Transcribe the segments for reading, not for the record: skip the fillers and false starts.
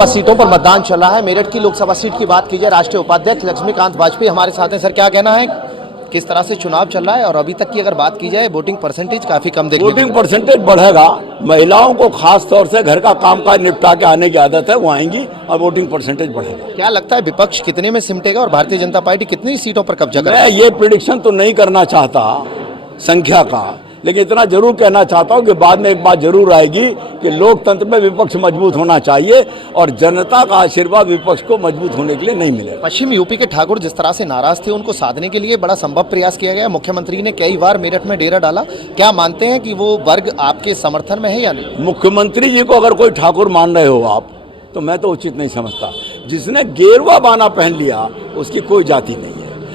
सीटों पर मतदान चल रहा है। मेरठ की लोकसभा सीट की बात की जाए, राष्ट्रीय उपाध्यक्ष लक्ष्मीकांत वाजपेयी हमारे साथ हैं। सर, क्या कहना है, किस तरह से चुनाव चल रहा है? और अभी तक की अगर बात की जाए, वोटिंग परसेंटेज काफी कम देखने को वोटिंग परसेंटेज बढ़ेगा। महिलाओं को खास तौर से घर का कामकाज निपटा के आने की आदत है, वो आएंगी और वोटिंग परसेंटेज बढ़ेगा। क्या लगता है विपक्ष कितने में सिमटेगा और भारतीय जनता पार्टी कितनी सीटों पर कब्जा करेगी? मैं ये प्रिडिक्शन तो नहीं करना चाहता संख्या का, लेकिन इतना जरूर कहना चाहता हूं कि बाद में एक बात जरूर आएगी कि लोकतंत्र में विपक्ष मजबूत होना चाहिए और जनता का आशीर्वाद विपक्ष को मजबूत होने के लिए नहीं मिलेगा। पश्चिम यूपी के ठाकुर जिस तरह से नाराज थे, उनको साधने के लिए बड़ा संभव प्रयास किया गया। मुख्यमंत्री ने कई बार मेरठ में डेरा डाला। क्या मानते हैं कि वो वर्ग आपके समर्थन में है या नहीं? मुख्यमंत्री जी को अगर कोई ठाकुर मान रहे हो आप, तो मैं तो उचित नहीं समझता। जिसने गेरुआ बाना पहन लिया उसकी कोई जाति नहीं है,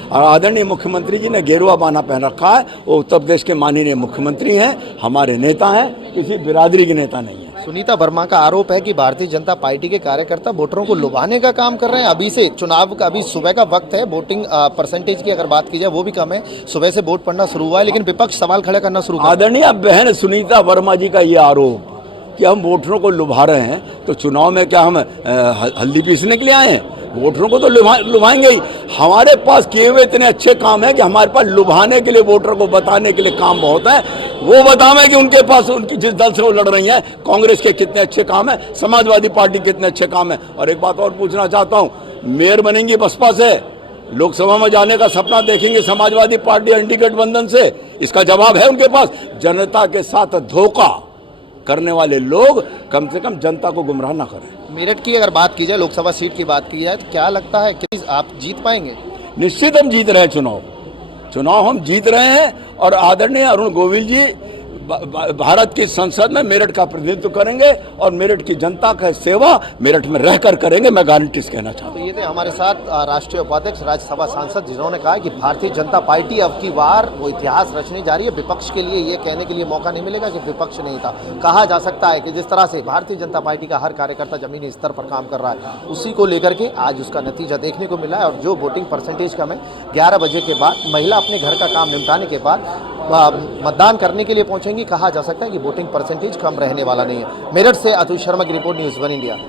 और आदरणीय मुख्यमंत्री जी ने गेरुआ बाना पहन रखा है। वो उत्तर प्रदेश के माननीय मुख्यमंत्री हैं, हमारे नेता हैं, किसी बिरादरी के नेता नहीं है। सुनीता वर्मा का आरोप है कि भारतीय जनता पार्टी के कार्यकर्ता वोटरों को लुभाने का काम कर रहे हैं। अभी से चुनाव का, अभी सुबह का वक्त है, वोटिंग परसेंटेज की अगर बात की जाए वो भी कम है, सुबह से वोट पड़ना शुरू हुआ है, लेकिन विपक्ष सवाल खड़े करना शुरू कर। आदरणीय बहन सुनीता वर्मा जी का ये आरोप कि हम वोटरों को लुभा रहे हैं, तो चुनाव में क्या हम हल्दी पीसने के लिए आए हैं? वोटरों को तो लुभाएंगे ही। हमारे पास किए हुए इतने अच्छे काम हैं कि हमारे पास लुभाने के लिए, वोटर को बताने के लिए काम बहुत है। वो बतावें कि उनके पास, उनकी जिस दल से वो लड़ रही हैं, कांग्रेस के कितने अच्छे काम है, समाजवादी पार्टी के कितने अच्छे काम है। और एक बात और पूछना चाहता हूँ, मेयर बनेंगी बसपा से, लोकसभा में जाने का सपना देखेंगे समाजवादी पार्टी एनडीए गठबंधन से? इसका जवाब है उनके पास। जनता के साथ धोखा करने वाले लोग कम से कम जनता को गुमराह ना करें। मेरठ की अगर बात की जाए, लोकसभा सीट की बात की जाए, तो क्या लगता है कि आप जीत पाएंगे? निश्चित हम जीत रहे हैं चुनाव हम जीत रहे हैं। और आदरणीय अरुण गोविल जी भारत की संसद में मेरठ का प्रतिनिधित्व करेंगे और मेरठ की जनता का सेवा मेरठ में रहकर करेंगे, मैं गारंटी से कहना चाहता हूँ। तो ये थे हमारे साथ राष्ट्रीय उपाध्यक्ष, राज्यसभा सांसद, जिन्होंने कहा कि भारतीय जनता पार्टी अब की बार वो इतिहास रचने जा रही है। विपक्ष के लिए ये कहने के लिए मौका नहीं मिलेगा कि विपक्ष नहीं था। कहा जा सकता है कि जिस तरह से भारतीय जनता पार्टी का हर कार्यकर्ता जमीनी स्तर पर काम कर रहा है, उसी को लेकर के आज उसका नतीजा देखने को मिला है। और जो वोटिंग परसेंटेज कम है, 11 बजे के बाद महिला अपने घर का काम निपटाने के बाद मतदान करने के लिए पहुंचेंगी। कहा जा सकता है कि वोटिंग परसेंटेज कम रहने वाला नहीं है। मेरठ से अतुल शर्मा की रिपोर्ट, न्यूज़ 1 इंडिया।